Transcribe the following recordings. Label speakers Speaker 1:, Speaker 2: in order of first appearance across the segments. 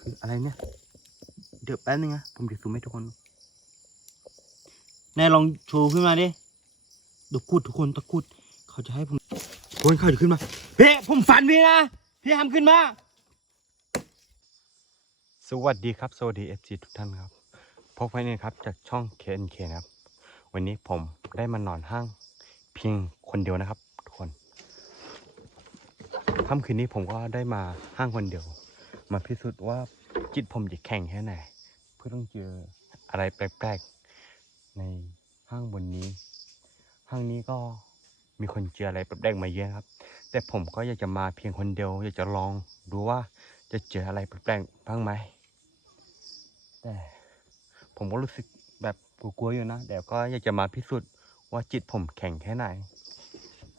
Speaker 1: คืออะไรเนี่ย เดี๋ยวแป๊บนึงนะผมจะซูมให้ทุกคนดูนายลองโชว์ขึ้นมาดิตะกรุดทุกคนตะกรุด เขาจะให้ผมทุกคนเขาจะขึ้นมาเฮ้ผมฝันพี่นะพี่ทำขึ้นมา สวัสดีครับสวัสดีเอฟซีทุกท่านครับพบกันเนี่ยครับจากช่อง KNK นะครับ วันนี้ผมได้มานอนห้าง เพียงคนเดียวนะครับ ทุกคนค่ำคืนนี้ผมก็ได้มาห้างคนเดียว มาพิสูจน์ว่าจิตผมจะแข็งแค่ไหน เพื่อต้องเจออะไรแปลกๆ ในห้างบนนี้ ห้างนี้ก็มีคนเจออะไรแปลกๆมาเยอะครับ แต่ผมก็อยากจะมาเพียงคนเดียวอยากจะลองดูว่าจะเจออะไรแปลกๆบ้างไหม แต่ผมก็รู้สึกแบบกลัวๆอยู่นะแต่ก็อยากจะมาพิสูจน์ว่าจิตผมแข็งแค่ไหน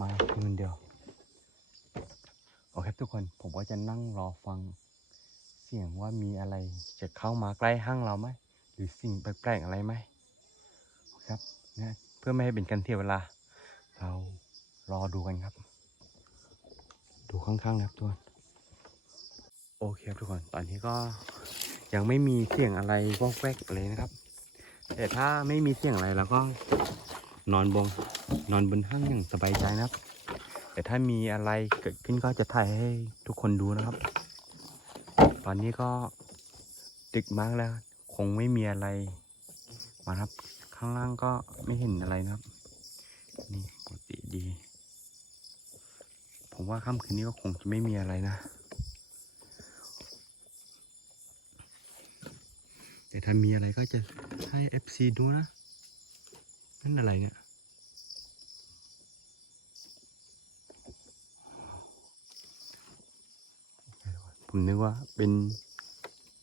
Speaker 1: มาเพียงคนเดียวโอเคทุกคนผมก็จะนั่งรอฟัง สียงว่ามีอะไรจะเข้ามาใกล้ห้างเราไหมหรือสิ่งแปลกๆอะไรไหมครับนะเพื่อไม่ให้เป็นการเสียเวลา เรารอดูกันครับ ดูข้างๆนะครับทุกคนโอเคครับทุกคนตอนนี้ก็ยังไม่มีเสียงอะไรวอกแวกเลยนะครับ แต่ถ้าไม่มีเสียงอะไรเราก็นอนบนนอนบนห้างอย่างสบายใจนะครับ แต่ถ้ามีอะไรเกิดขึ้นก็จะถ่ายให้ทุกคนดูนะครับ ตอนนี้ก็ดึกมากแล้ว คงไม่มีอะไรมาครับ ข้างล่างก็ไม่เห็นอะไรนะครับ นี่ปกติดี ผมว่าค่ำคืนนี้ก็คงจะไม่มีอะไรนะ แต่ถ้ามีอะไรก็จะให้ FC ดูนะ นั่นอะไรเนี่ย ผมนึกว่าเป็น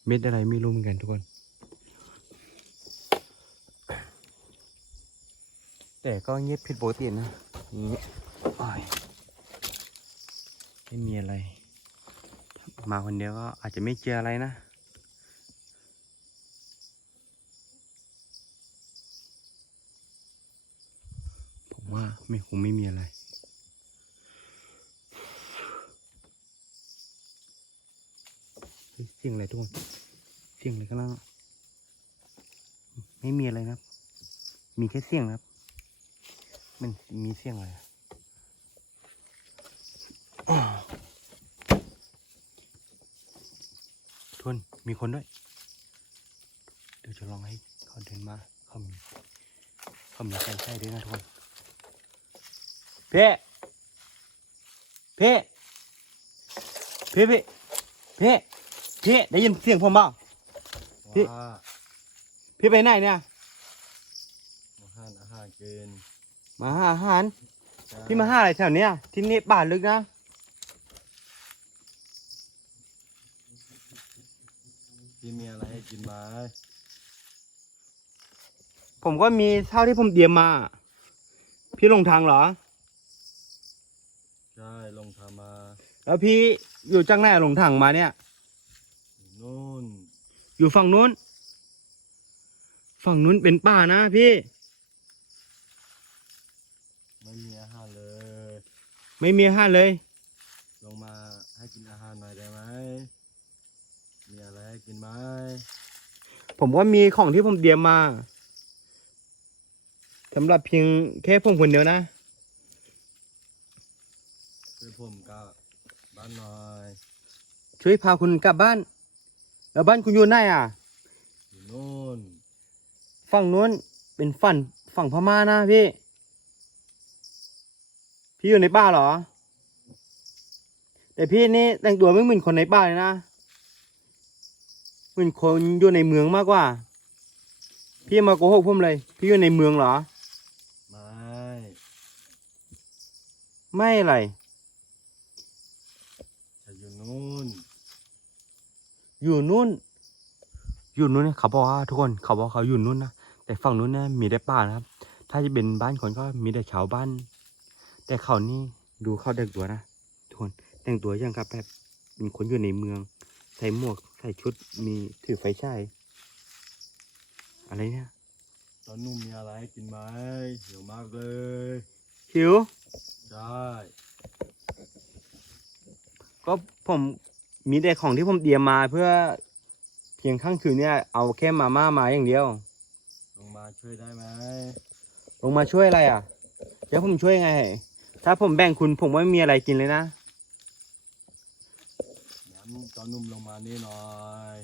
Speaker 1: เม็ดอะไรไม่รู้เหมือนกันทุกคน แต่ก็เงียบผิดปกตินะอย่างนี้อ้ายไม่มีอะไร มาคนเดียวก็อาจจะไม่เจออะไรนะผมว่าไม่คงไม่มีอะไร เฮ้ยเสียงอะไรทุกคน เสียงอะไรข้างล่างไม่มีอะไรนะครับ มีแค่เสียงครับ มันมีเสียงอะไรอะอ้าวทุกคนมีคนด้วย เดี๋ยวจะลองให้เขาเดินมาเขามีเขามีใส่ใช่ด้วยนะทุกคนเพ่เพ่เพ่เพ่เพ่ พ่ได้ยินเสียงผมเปล่า พี่
Speaker 2: ว่า
Speaker 1: พี่ไปไหนเนี่ย
Speaker 2: มาหาอาหารกิน
Speaker 1: มาหาอาหาร
Speaker 2: ใช่
Speaker 1: พี่มาหาอะไรแถวเนี้ยที่นี่ป่าลึกนะ
Speaker 2: พี่มีอะไรให้กินไหม
Speaker 1: ผมก็มีเท่าที่ผมเตรียมมา พี่ลงทางเหรอ
Speaker 2: ใช่ลงทางมา
Speaker 1: แล้วพี่อยู่จังไหนลงทางมาเนี่ย
Speaker 2: อยู่ นู่น
Speaker 1: อยู่ฝั่งนู้น ฝั่งนู้นเป็นป่านะพี่
Speaker 2: ไม่มีอาหารเลย
Speaker 1: ไม่มีอาหารเลย
Speaker 2: ลงมาให้กินอาหารหน่อยได้ไหม มีอะไรให้กินไหม
Speaker 1: ผมก็มีของที่ผมเตรียมมาสำหรับเพียงแค่ผมคนเดียวนะ
Speaker 2: ช่วยผมกับบ้านหน่อย
Speaker 1: ช่วยพาคุณกลับบ้าน แล้วบ้านคุณอยู่ไหนอะ
Speaker 2: อยู่นู่น
Speaker 1: ฝั่งนู้นเป็นฝั่งฝั่งพม่านะพี่ พี่อยู่ในป่าเหรอ แต่พี่นี่แต่งตัวไม่เหมือนคนในป่าเลยนะ เหมือนคนอยู่ในเมืองมากกว่า พี่มาโกหกผมเลย พี่อยู่ในเมืองเหรอ
Speaker 2: ไม่
Speaker 1: ไม่อะไร
Speaker 2: จะอยู่นู่น
Speaker 1: อยู่นู่น อยู่นู่นเนี่ยเขาบอกว่าทุกคนเขาบอกเขาอยู่นู่นนะแต่ฝั่งนู้นเนี่ยมีแต่ป่านะครับ ถ้าจะเป็นบ้านคนก็มีแต่ชาวบ้าน แต่เขานี่ดูเขาแต่งตัวนะทุกคนแต่งตัวอย่างกับแบบเป็นคนอยู่ในเมือง ใส่หมวกใส่ชุดมีถือไฟฉายอะไรเนี่ย
Speaker 2: ตอนนุ่มมีอะไรให้กินไหมหิวมากเลย
Speaker 1: หิว
Speaker 2: ใช่
Speaker 1: ก็ผม มีแต่ของที่ผมเตรียมมาเพื่อเพียงข้างคืนเนี่ย เอาแค่มาม่ามาอย่างเดียว
Speaker 2: ลงมาช่วยได้ไหม
Speaker 1: ลงมาช่วยอะไรอะเดี๋ยวผมช่วยไง ถ้าผมแบ่งคุณผมว่าไม่มีอะไรกินเลยนะ
Speaker 2: งั้นจอนนุ่มลงมานี่หน่อย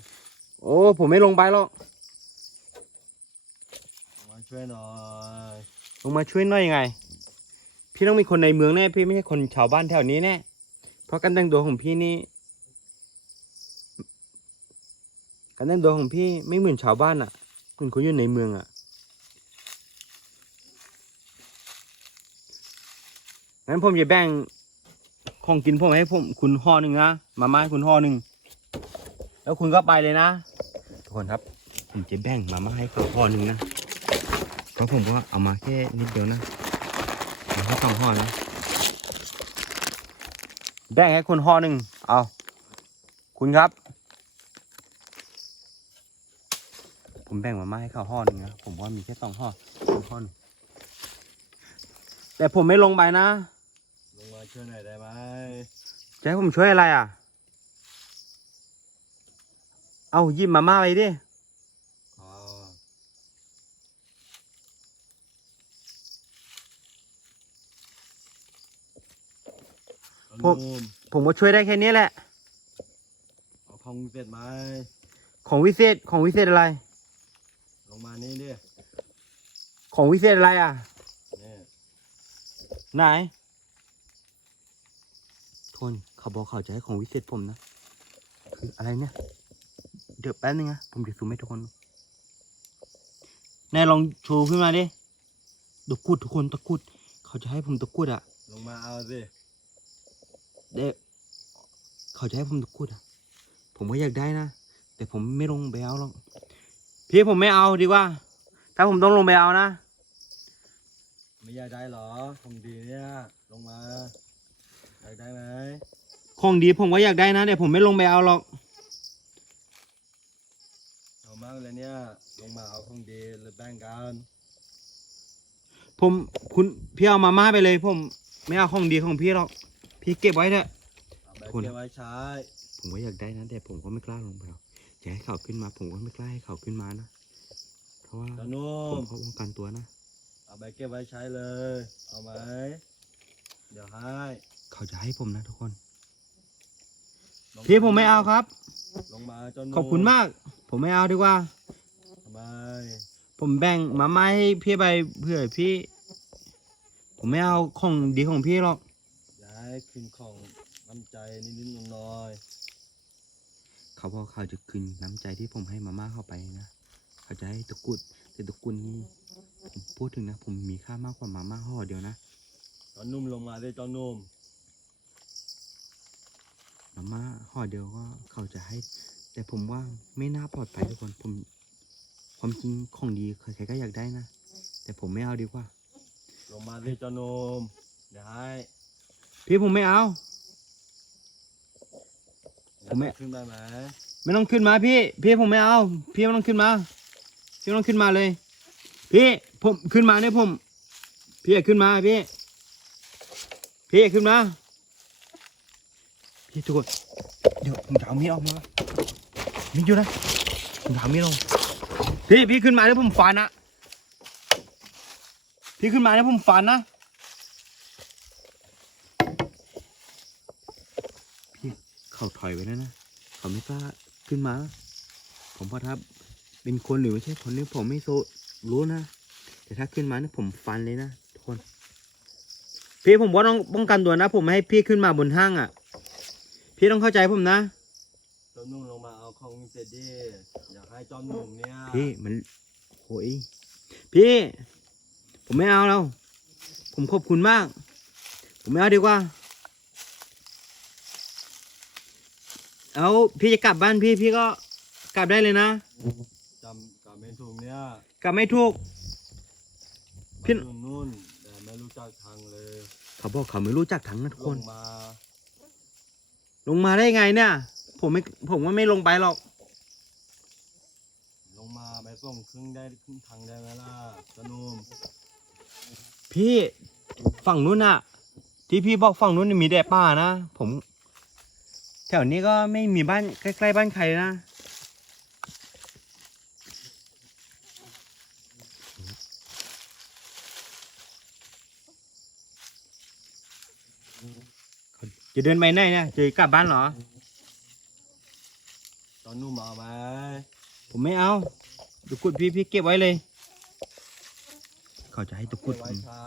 Speaker 1: โอ้ผมไม่ลงไปหรอก
Speaker 2: ลงมาช่วยหน่อย
Speaker 1: ลงมาช่วยหน่อยยังไง พี่ต้องมีคนในเมืองแน่พี่ไม่ใช่คนชาวบ้านแถวนี้แน่เพราะการแต่งตัวของพี่นี่ การแต่งตัวของพี่ไม่เหมือนชาวบ้านอะเหมือนคนอยู่ในเมืองอะงั้นผมจะแบ่งของกินผมให้ผมคุณห่อหนึ่งนะมาม่าคุณห่อหนึ่งแล้วคุณก็ไปเลยนะทุกคนครับ ผมจะแบ่งมาม่าให้เขาห่อหนึ่งนะเพราะผมว่าเอามาแค่นิดเดียวนะเอาแค่สองห่อนะแบ่งให้คุณห่อหนึ่งเอาคุณครับ ผมแบ่งมาม่าให้เขาห่อหนึ่งนะผมว่ามีแค่สองห่อคุณห่อหนึ่งแต่ผมไม่ลงไปนะ
Speaker 2: ลงมาช่วยหน่อยได้ไหม
Speaker 1: จะให้ผมช่วยอะไรอะ เอาหยิบมาม่าไปดิ
Speaker 2: อ๋อจอนนุ่ม
Speaker 1: ผมก็ช่วยได้แค่นี้แหละ
Speaker 2: เอาของเสร็จไหม
Speaker 1: ของวิเศษของวิเศษอะไร
Speaker 2: ลงมานี่ดิ
Speaker 1: ของวิเศษอะไรอะ
Speaker 2: เนี่ย
Speaker 1: ไหน ทนเขาบอกเขาจะให้ของวิเศษผมนะ คืออะไรเนี่ย เดี๋ยวแป๊บนึงนะ ผมจะซูมให้ทุกคนดูนายลองโชว์ขึ้นมาดิ ตะกรุดทุกคนตะกรุด เขาจะให้ผมตะกรุดอะ
Speaker 2: ลงมาเอาสิ
Speaker 1: เด็กเขาจะให้ผมตะกรุดอะ ผมก็อยากได้นะ แต่ผมไม่ลงไปเอาหรอก พี่ผมไม่เอาดีกว่า ถ้าผมต้องลงไปเอานะ
Speaker 2: ไม่อยากได้เหรอของดีเนี่ยลงมาอยากได้ไหม
Speaker 1: ของดีผมก็อยากได้นะแต่ผมไม่ลงไปเอาหรอก
Speaker 2: เอามากเลยเนี่ยลงมาเอาของดีแล้วแบ่งกัน
Speaker 1: ผมคุณพี่เอามาม่าไปเลยผม ไม่เอาของดีของพี่หรอกพี่เก็บไว้เถอะ
Speaker 2: เอาไป
Speaker 1: คุณ
Speaker 2: เก็บไว้ใช้
Speaker 1: ผมก็อยากได้นะแต่ผมก็ไม่กล้าลงไปเอาจะให้เขาขึ้นมา ผมก็ไม่กล้าให้เขาขึ้นมานะ เพราะว่า
Speaker 2: จานุ่
Speaker 1: ผมมก็ป้องกันตัวนะ
Speaker 2: เอาไปเก็บไว้ใช้เลย เอาไหมเดี๋ยวให้
Speaker 1: เขาจะให้ผมนะทุกคน
Speaker 2: ลง
Speaker 1: พี่ผมไม่เอาครับ
Speaker 2: ลงมาจานุ่
Speaker 1: ขอบคุณมาก ผมไม่เอาดีกว่า
Speaker 2: ทำไม
Speaker 1: ผมแบ่งมาม่าให้พี่ไปเพื่อพี่ ผมไม่เอาของดีของพี่หรอก
Speaker 2: อยากให้คืนของน้ำใจนิดๆหน่อย
Speaker 1: เขาบอกเขาจะคืนน้ำใจที่ผมให้มาม่าเข้าไปนะเขาจะให้ตะกรุดแต่ตะกรุดนี่ผมพูดถึงนะ ผมมีค่ามากกว่ามาม่าห่อเดียวนะ
Speaker 2: ๆจานุ่มลงมาได้จานุ่ม
Speaker 1: มาม่าห่อเดียวก็เขาจะให้ แต่ผมว่าไม่น่าปลอดภัยทุกคนผมความจริงของดีใครๆก็อยากได้นะแต่ผมไม่เอาดีกว่า
Speaker 2: ลงมาได้จานุ่มเดี๋ยวให้
Speaker 1: พี่ผมไม่เอา ผมไม่
Speaker 2: ขึ้นได้ไหม
Speaker 1: ไม่ต้องขึ้นมาพี่ พี่ผมไม่เอา พี่ไม่ต้องขึ้นมา พี่ไม่ต้องขึ้นมาเลย พี่ผมขึ้นมาเนี่ยผม พี่อย่าขึ้นมาพี่ พี่อย่าขึ้นมา พี่ทุกคนเดี๋ยวผมจะเอามีดออกมามีดอยู่นะผมจะเอามีดลงพี่พี่ขึ้นมาเนี่ยผมฟันนะพี่ขึ้นมาเนี่ยผมฟันนะ เขาถอยไว้แล้วนะ เขาไม่กล้าขึ้นมา ผมว่าถ้าเป็นคนหรือไม่ใช่คนนี่ผมไม่โซรู้นะ แต่ถ้าขึ้นมาเนี่ยผมฟันเลยนะทุกคน พี่ผมว่าต้องป้องกันตัวนะ ผมไม่ให้พี่ขึ้นมาบนห้างอะ พี่ต้องเข้าใจผมนะ
Speaker 2: จานุ่มลงมาเอาของเสร็จดิอยากให้จานุ่มเนี่ย
Speaker 1: พี่มันโหยพี่ ผมไม่เอาแล้ว ผมขอบคุณมาก ผมไม่เอาดีกว่า เอาพี่จะกลับบ้านพี่พี่ก็กลับได้เลยนะ
Speaker 2: จำกับไม่ถูกเนี่ย
Speaker 1: กลับไม่ถูก พี่
Speaker 2: มาอยู่นู่น แต่ไม่รู้จักทางเลย
Speaker 1: เขาบอกเขาไม่รู้จักทั้งนะทุก
Speaker 2: ล
Speaker 1: คน
Speaker 2: งมา
Speaker 1: ลงมาได้ไงเนี่ย ผมไม่ผมว่าไม่ลงไปหรอก
Speaker 2: ลงมาไปส่งครึ่งได้ครึ่งทางได้ไหมล่ะจานุ่ม
Speaker 1: พี่ฝั่งนู้นน่ะ ที่พี่บอกฝั่งนู้นมีแต่ป่านะผมแถวนี้ก็ไม่มีบ้านใกล้ๆบ้านใครนะ จะเดินไปไหนเนี่ยจะกลับบ้านเหรอ
Speaker 2: ตอนนู้นมาไหม
Speaker 1: ผมไม่เอาตะกุดพี่พี่เก็บไว้เลย เขาจะให้ตะกุด
Speaker 2: ใช้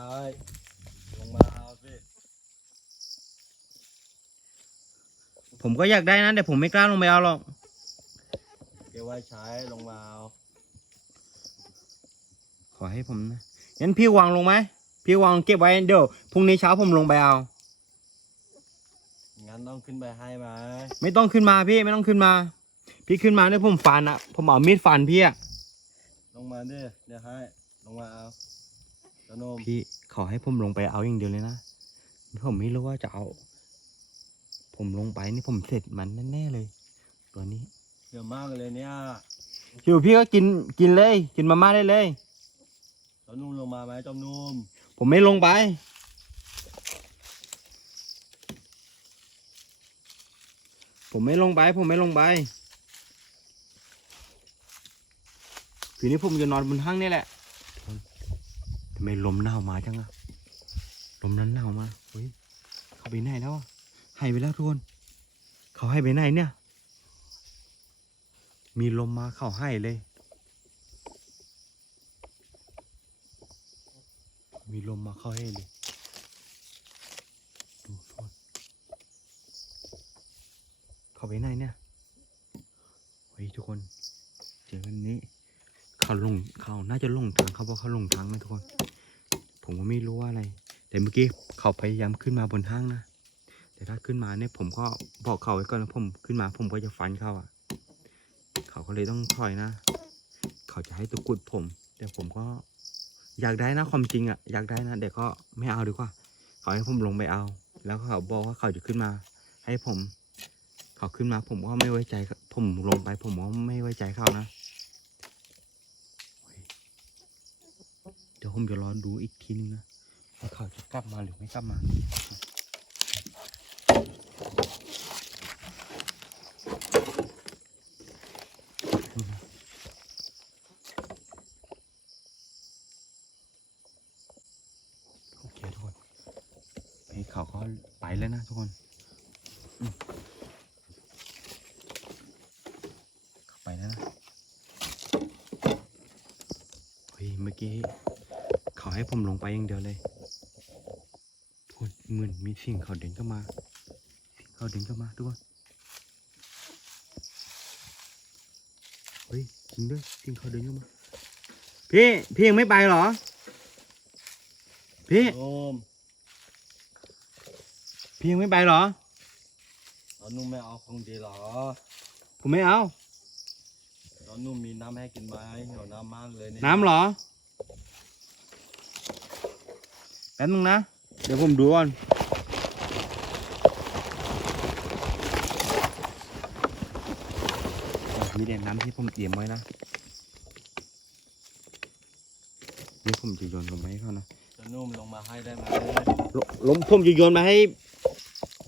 Speaker 1: ผมก็อยากได้นะแต่ผมไม่กล้าลงไปเอาหรอก
Speaker 2: เก็บไว้ใช้ลงมาเอา
Speaker 1: ขอให้ผมนะงั้นพี่วางลงไหมพี่วางเก็บไว้เดี๋ยวพรุ่งนี้เช้าผมลงไปเอา
Speaker 2: งั้นต้องขึ้นไปให้ไหม
Speaker 1: ไม่ต้องขึ้นมาพี่ไม่ต้องขึ้นมา พี่ขึ้นมาเนี่ยผมฟันอะผมเอามีดฟันพี่อะ
Speaker 2: ลงมาดิเดี๋ยวให้ ลงมาเอาตอนนุ่ม
Speaker 1: พี่ขอให้ผมลงไปเอาอย่างเดียวเลยนะผมไม่รู้ว่าจะเอา ผมลงไปนี่ผมเสร็จมันแน่ๆเลย ตัวนี้
Speaker 2: เยอะมากเลยเนี่ย
Speaker 1: หิวพี่ก็กินกินเลย กินมาม่าได้เลย
Speaker 2: ตอนนุ่มลงมาไหมจอมนุ่ม
Speaker 1: ผมไม่ลงไป ผมไม่ลงไป ผมไม่ลงไปคืนนี้ผมจะนอนบนห้างนี่แหละทำไมลมหนาวมาจังอะลมนั้นหนาวมาเฮ้ยเขาไปไหนแล้วอะ หายไปแล้วทุกคน เขาให้ไปไหนเนี่ย มีลมมาเขาให้เลย มีลมมาเข้าให้เลยดูทุกคนเขาไปไหนเนี่ยเฮ้ยทุกคนเจอกันนี้เขาลงเขาน่าจะลงทางเขาบอกเขาลงทางนะทุกคน ผมก็ไม่รู้ว่าอะไร แต่เมื่อกี้เขาพยายามขึ้นมาบนห้างนะ แต่ถ้าขึ้นมาเนี่ยผมก็บอกเขาไว้ก่อนนะผมขึ้นมาผมก็จะฟันเขาอะ เขาก็เลยต้องถอยนะ เขาจะให้ตะกุดผม แต่ผมก็อยากได้นะความจริงอะอยากได้นะแต่ก็ไม่เอาดีกว่า เขาให้ผมลงไปเอา แล้วเขาบอกว่าเขาจะขึ้นมา ให้ผม เขาขึ้นมาผมก็ไม่ไว้ใจเขาผมลงไป ผมก็ไม่ไว้ใจเขานะเดี๋ยวผมจะรอดูอีกทีนึงนะว่าเขาจะกลับมาหรือไม่กลับมา โอเคทุกคนเ็ไปแล้วนะทุกคนเขาไปแล้วนะเฮ้ยเมื่อกี้เขาให้ผมลงไปอย่างเดียวเลยทุกคนเหมือนมีสิ่งเขาเดินเข้ามาสิ่งเขาเดินเข้ามาทุกคนเฮ้ยจริงด้วยสิ่งเขาเดินเข้ามาพี่พี่ยังไม่ไปเหรอพี่
Speaker 2: นุ่ม
Speaker 1: พี่ยังไม่ไปเหรอ
Speaker 2: ตอนนุ่มไม่เอาของดีเหรอ
Speaker 1: ผมไม่เอา
Speaker 2: ตอนนุ่มมีน้ำให้กินไหมหิวน้ำมากเลยเนี่ย
Speaker 1: น้ำเหรอ แป๊บนึงนะ เดี๋ยวผมดูก่อน มีแต่น้ำที่ผมเตรียมไว้นะ นี่ผมจะโยนลงไปให้เขานะ
Speaker 2: ตอนนุ่มลงมาให้ได้ไหม
Speaker 1: ลลมผมจะโยนมาให้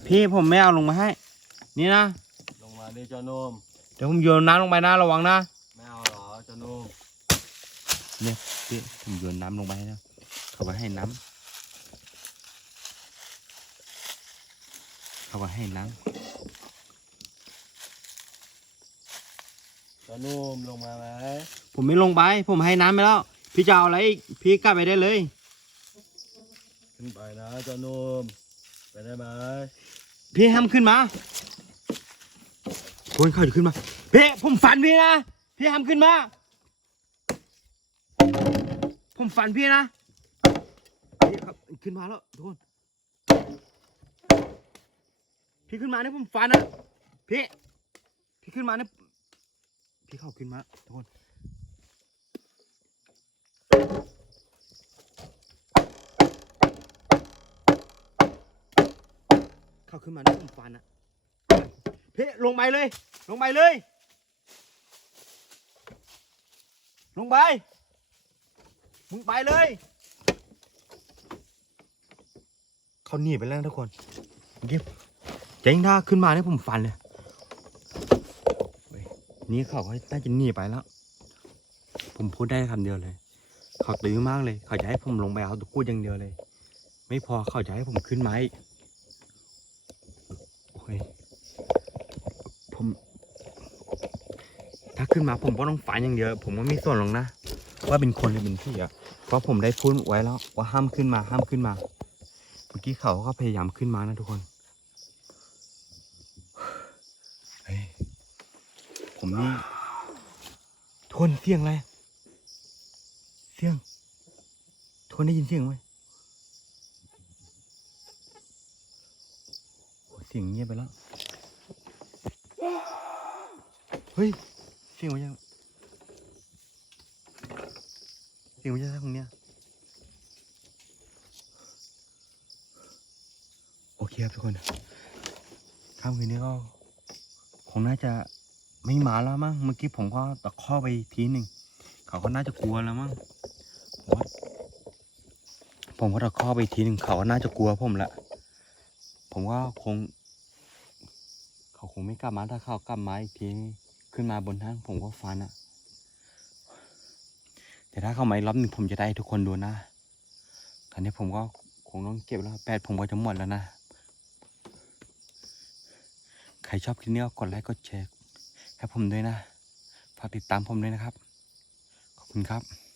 Speaker 1: พี่ผมไม่เอาลงมาให้ นี่นะ
Speaker 2: ลงมาดิเจ้านุ่ม
Speaker 1: เดี๋ยวผมโยนน้ำลงไปนะระวังนะ
Speaker 2: ไม่เอาเหรอเจ้านุ่ม
Speaker 1: เนี่ยพี่ผมโยนน้ำลงไปให้นะเขาก็ให้น้ำเขาก็ให้น้
Speaker 2: เจ้านุ่มลงมาไหมำ
Speaker 1: ผมไม่ลงไป ผมให้น้ำไปแล้ว พี่จะเอาอะไรอีกพี่กลับไปได้เลย
Speaker 2: ขึ้นไปนะเจ้านุ่มไปได้ไหม
Speaker 1: พี่ห้ามขึ้นมาโคนเข้าจะขึ้นมาพี่ผมฝันพี่นะพี่ห้ามขึ้นมา ผมฝันพี่นะพี่ครับขึ้นมาแล้วทุกคนพี่ขึ้นมาเนี่ยผมฝันนะพี่พี่ขึ้นมาเนี่ยพี่เข้าขึ้นมาทุกคน ขึ้นมาเนี่ยผมฝันอะพี่ลงไปเลย ลงไปเลย ลงไป มึงไปเลย เขาหนีไปแล้วทุกคนเก็บเจ๋งถ้าขึ้นมาเนี่ยผมฟันเลย นี่เขาก็น่าจะหนีไปแล้ว ผมพูดได้คำเดียวเลย เขาตื้อมากเลย เขาจะให้ผมลงไปเอาตะกรุดอย่างเดียวเลย ไม่พอเขาจะให้ผมขึ้นมาอีก เยผม ถ้าขึ้นมาผมก็ต้องฝันอย่างเดียวผมก็มีส่วนหรอกนะ ว่าเป็นคนหรือเป็นพี่อะเพราะผมได้พูดไว้แล้ว ว่าห้ามขึ้นมาห้ามขึ้นมา เมื่อกี้เขาก็พยายามขึ้นมานะทุกคนผมนี่ทนเสียงอะไร เสียงทนได้ยินเสียงไหม เสียงเงียบไปแล้ว เฮ้ย เสียงมาจากเสียงมาจากตรงเนี้ย โอเคครับทุกคนค่ำคืนนี้ก็คงน่าจะไม่มาแล้วมั้ง เมื่อกี้ผมก็ตะคอไปทีหนึ่ง เขาก็น่าจะกลัวแล้วมั้ง ผมก็ตะคอไปทีหนึ่งเขาก็น่าจะกลัวผมละ ผมว่าคง เขาคงไม่กลับมาถ้าเขากลับมาอีกทีขึ้นมาบนห้างผมก็ฟันอะแต่ถ้าเขามาอีกรอบหนึ่งผมจะได้ทุกคนดูนะคราวนี้ผมก็คงต้องเก็บแล้วแปดผมก็จะหมดแล้วนะ ใครชอบคลิปนี้ก็กดไลค์กดแชร์ให้ผมด้วยนะฝากติดตามผมด้วยนะครับ ขอบคุณครับ